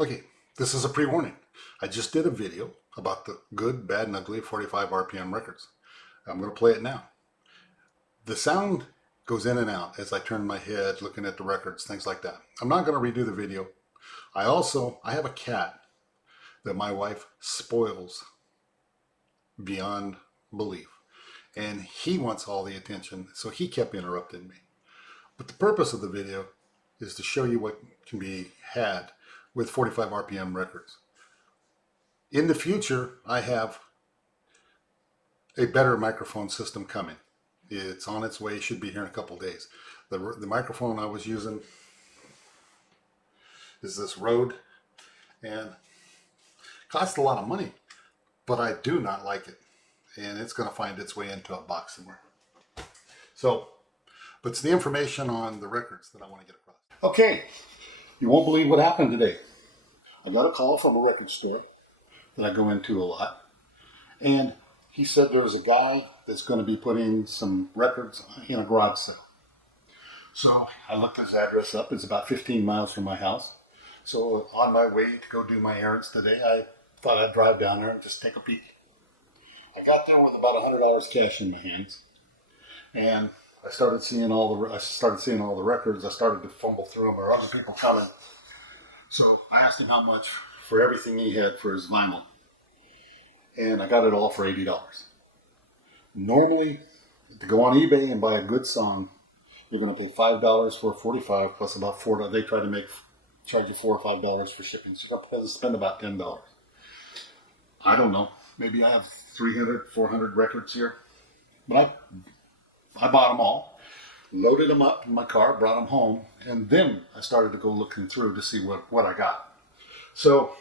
Okay, this is a pre-warning. I just did a video about the good, bad, and ugly 45 RPM records. I'm going to play it now. The sound goes in and out as I turn my head looking at the records, things like that. I'm not going to redo the video. I have a cat that my wife spoils beyond belief. And he wants all the attention, so he kept interrupting me. But the purpose of the video is to show you what can be had with 45 RPM records. In the future, I have a better microphone system coming. It's on its way, should be here in a couple days. The microphone I was using is this Rode, and cost a lot of money, but I do not like it. And it's going to find its way into a box somewhere. So, but it's the information on the records that I want to get across. Okay, you won't believe what happened today. I got a call from a record store that I go into a lot, and he said there's a guy that's going to be putting some records in a garage sale. So I looked his address up. It's about 15 miles from my house. So on my way to go do my errands today, I thought I'd drive down there and just take a peek. I got there with about $100 cash in my hands, and I started seeing all the records. I started to fumble through them. There were other people coming. So I asked him how much for everything he had for his vinyl, and I got it all for $80. Normally, to go on eBay and buy a good song, you're going to pay $5 for a 45 plus about $4. They try to charge you $4 or $5 for shipping, so you're going to spend about $10. I don't know. Maybe I have 300, 400 records here, but I bought them all, loaded them up in my car, brought them home, and then I started to go looking through to see what I got. So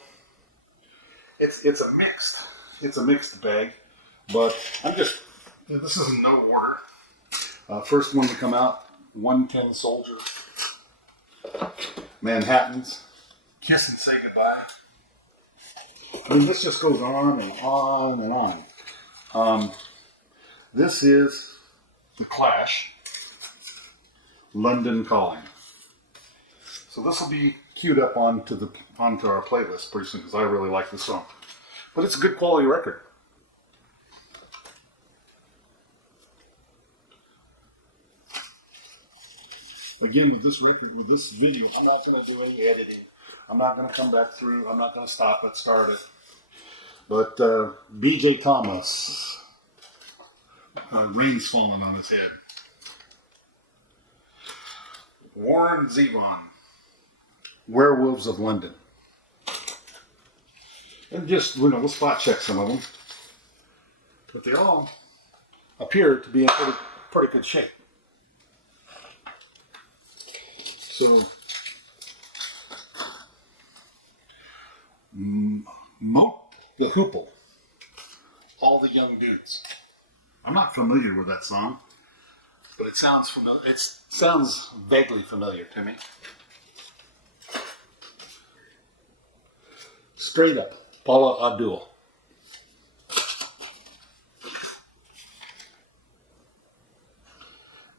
it's a mixed bag, but this is in no order. First one to come out, 110 Soldier, Manhattans, Kiss and Say Goodbye. I mean, this just goes on and on and on. This is The Clash, London Calling. So this will be queued up onto our playlist pretty soon because I really like this song. But it's a good quality record. Again, with this video, I'm not going to do any editing. I'm not going to come back through. I'm not going to stop it, start it. But B.J. Thomas, rain's falling on his head. Warren Zevon, Werewolves of London. And just, we'll spot check some of them. But they all appear to be in pretty good shape. So, Moat the Hoople, All the Young Dudes. I'm not familiar with that song, but it sounds familiar. It sounds vaguely familiar to me. Straight Up, Paula Abdul.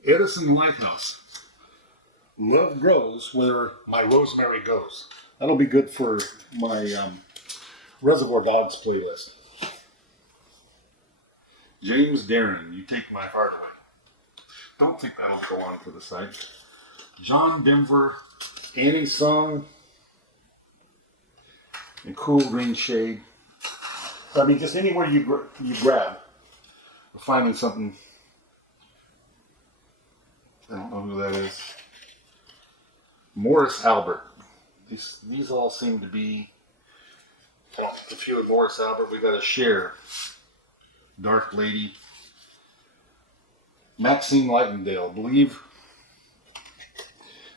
Edison Lighthouse, Love Grows Where My Rosemary Goes. That'll be good for my Reservoir Dogs playlist. James Darren, You Take My Heart Away. Don't think that'll go on for the site. John Denver, Annie's Song, and Cool Green Shade. I mean, just anywhere you grab, you're finding something. I don't know who that is. Morris Albert. These all seem to be. A few of Morris Albert. We got a Cher, Dark Lady, Maxine Lightendale. Believe.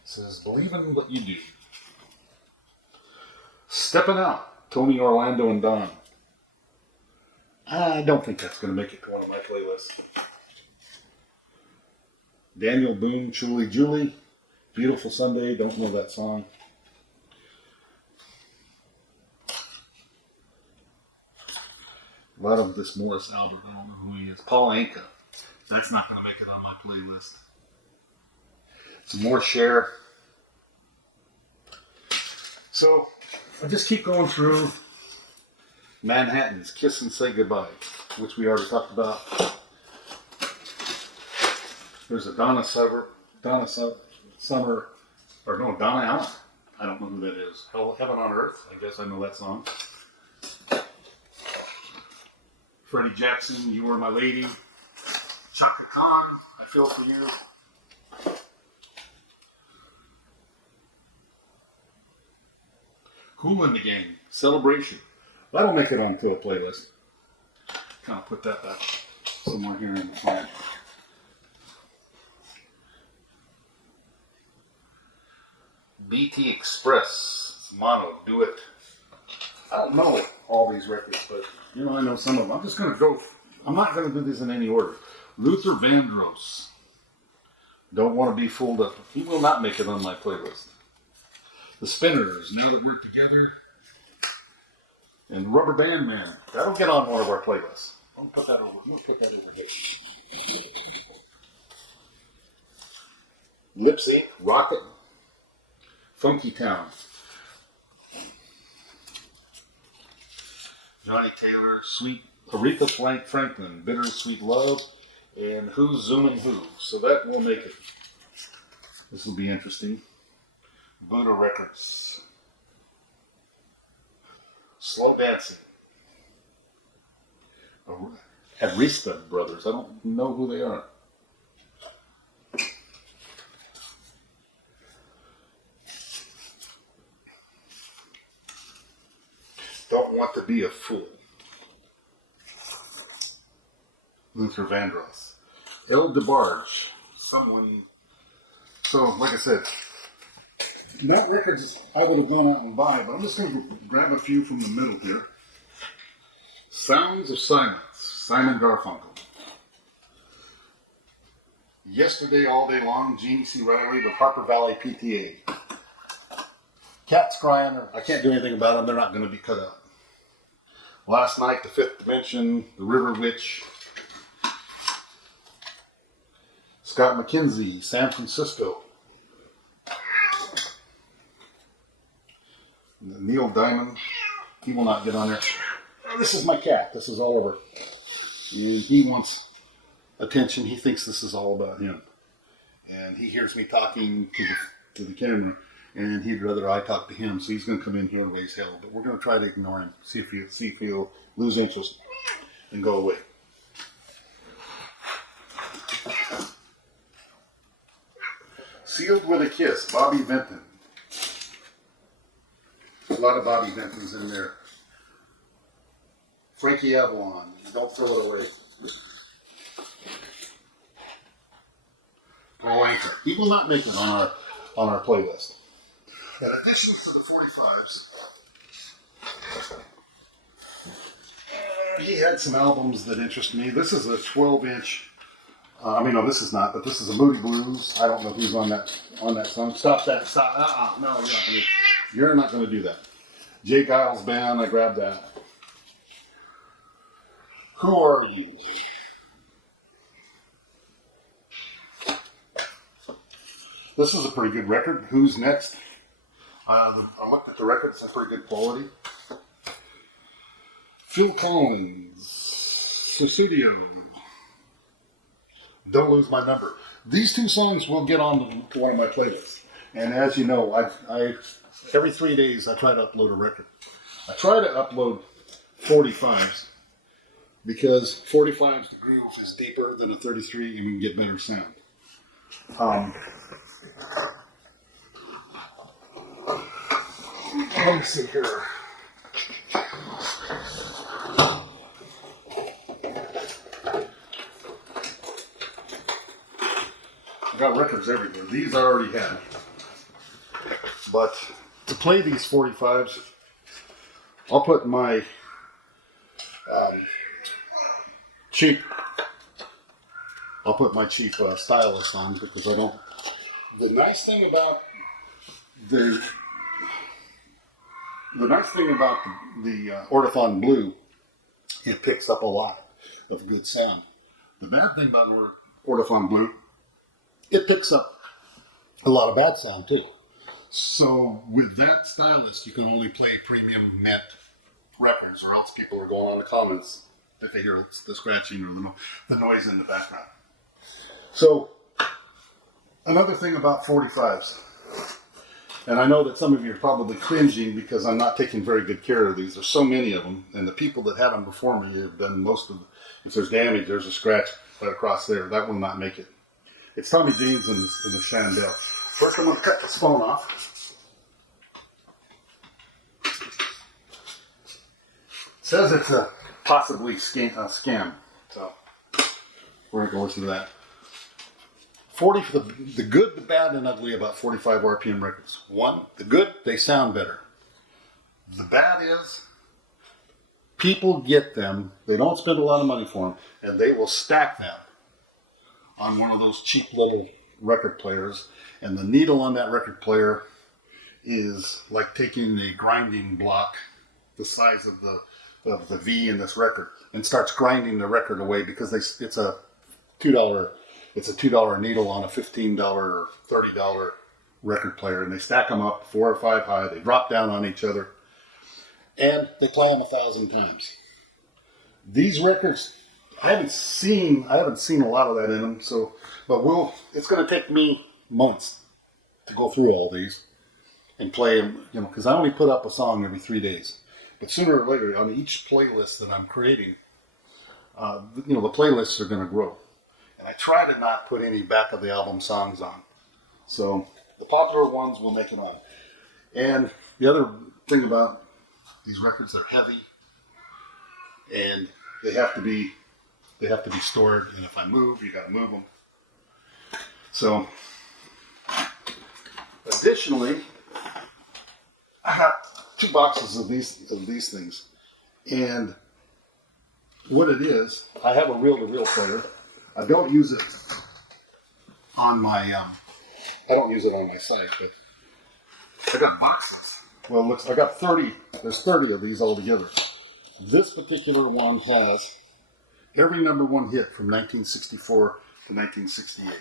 Says believe in what you do. Stepping Out, Tony Orlando and Don. I don't think that's going to make it to one of my playlists. Daniel Boone, Julie Julie, Beautiful Sunday. Don't know that song. A lot of this Morris Albert, I don't know who he is. Paul Anka. That's not going to make it on my playlist. Some more Cher. So, I just keep going through Manhattan's Kiss and Say Goodbye, which we already talked about. There's a Donna Summer, or no, Donna Allen. I don't know who that is. Heaven on Earth. I guess I know that song. Freddie Jackson, You Were My Lady. Chaka Khan, I Feel For You. Cool in the Gang, Celebration. That'll make it onto a playlist. Kind of put that back somewhere here in the front. BT Express, Mono, Do It. I don't know all these records, but you know, I know some of them. I'm just going to go, I'm not going to do this in any order. Luther Vandross, Don't Want to Be Fooled Up. He will not make it on my playlist. The Spinners, Now That We're Together. And Rubber Band Man. That'll get on one of our playlists. I'll put that over. We'll put that over here. Lip Sync, Rocket. Funky Town. Johnny Taylor, Sweet Aretha Franklin, Bittersweet Love, and Who's Zooming Who. So that will make it. This will be interesting. Buddha Records. Slow Dancing. Arista Brothers. I don't know who they are. Don't Want to Be a Fool. Luther Vandross. El DeBarge. Someone. So, like I said, that records I would have gone out and buy, but I'm just going to grab a few from the middle here. Sounds of Silence. Simon Garfunkel. Yesterday All Day Long, Jeannie C. Riley, the Harper Valley PTA. Cats crying, I can't do anything about them, they're not going to be cut out. Last Night, The Fifth Dimension, The River Witch. Scott McKenzie, San Francisco. Neil Diamond, he will not get on there. Oh, this is my cat, this is all over. And he wants attention, he thinks this is all about him. And he hears me talking to the camera. And he'd rather I talk to him, so he's going to come in here and raise hell. But we're going to try to ignore him, see if he'll lose interest and go away. Sealed with a Kiss, Bobby Vinton. A lot of Bobby Vintons in there. Frankie Avalon, Don't Throw It Away. Paul Anka. He will not make it on our playlist. In addition to the 45s, he had some albums that interest me. This is a 12-inch. No, this is not, but this is a Moody Blues. I don't know who's on that song. Stop that! Stop! No, you're not going to do that. Jay Giles Band. I grabbed that. Who Are You? This is a pretty good record. Who's Next? I looked at the record, it's a pretty good quality. Phil Collins, Susudio, Don't Lose My Number. These two songs will get on to one of my playlists. And as you know, I every 3 days I try to upload a record. I try to upload 45s because 45s, the groove is deeper than a 33 and we can get better sound. Let me see here. I've got records everywhere. These I already have. But to play these 45s, I'll put my cheap stylus on because I don't. The nice thing about the Orthophon Blue, it picks up a lot of good sound. The bad thing about Orthophon Blue, it picks up a lot of bad sound too. So with that stylus, you can only play premium net records, or else people are going on the comments if they hear the scratching or the noise in the background. So another thing about 45s, and I know that some of you are probably cringing because I'm not taking very good care of these. There's so many of them, and the people that had them before me have done most of. If there's damage, there's a scratch right across there. That will not make it. It's Tommy Jeans and the Chandelle. First, I'm going to cut this phone off. It says it's a possibly scam, so we're going to go listen to that. 40 for the good, the bad, and ugly about 45 RPM records. One, the good, they sound better. The bad is people get them, they don't spend a lot of money for them, and they will stack them on one of those cheap little record players, and the needle on that record player is like taking a grinding block the size of the V in this record and starts grinding the record away because it's a $2 needle on a $15 or $30 record player, and they stack them up 4 or 5 high. They drop down on each other, and they play them 1,000 times. These records, I haven't seen a lot of that in them. So, but it's going to take me months to go through all these and play them, because I only put up a song every 3 days. But sooner or later, on each playlist that I'm creating, the playlists are going to grow. And I try to not put any back of the album songs on. So the popular ones will make it on. And the other thing about these records, they're heavy, and they have to be stored. And if I move, you got to move them. So additionally, I got 2 boxes of these things, and what it is, I have a reel-to-reel player. I don't use it on my site, but I got boxes. Well, I got 30. There's 30 of these altogether. This particular one has every #1 hit from 1964 to 1968.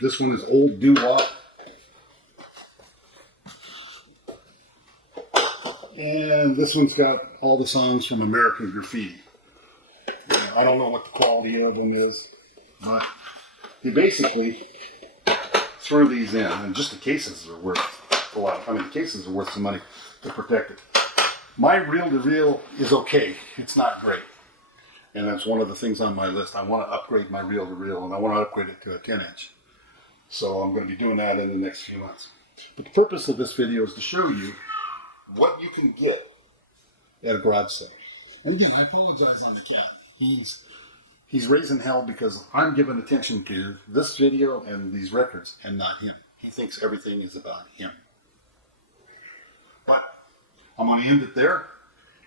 This one is Old Doo-Wop. And this one's got all the songs from American Graffiti. I don't know what the quality of them is, but he basically threw these in, and just the cases are worth a lot. I mean, the cases are worth some money to protect it. My reel-to-reel is okay. It's not great. And that's one of the things on my list. I want to upgrade my reel-to-reel, and I want to upgrade it to a 10-inch. So I'm going to be doing that in the next few months. But the purpose of this video is to show you what you can get at a garage sale. And again, I apologize on the cat. He's raising hell because I'm giving attention to this video and these records and not him. He thinks everything is about him. But I'm going to end it there.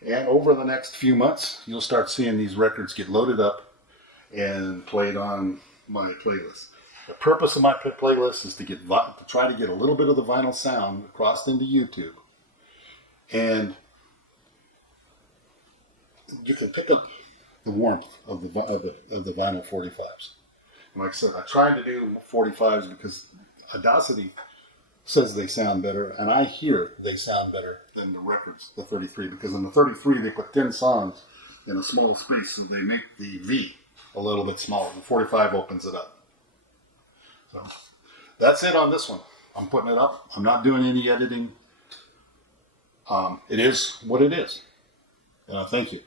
And over the next few months, you'll start seeing these records get loaded up and played on my playlist. The purpose of my playlist is to try to get a little bit of the vinyl sound across into YouTube. And you can pick up the warmth of the vinyl 45s. And like I said, I tried to do 45s because Audacity says they sound better, and I hear they sound better than the records, the 33, because in the 33 they put 10 songs in a small space, so they make the V a little bit smaller. The 45 opens it up. So that's it on this one. I'm putting it up. I'm not doing any editing. It is what it is. Thank you.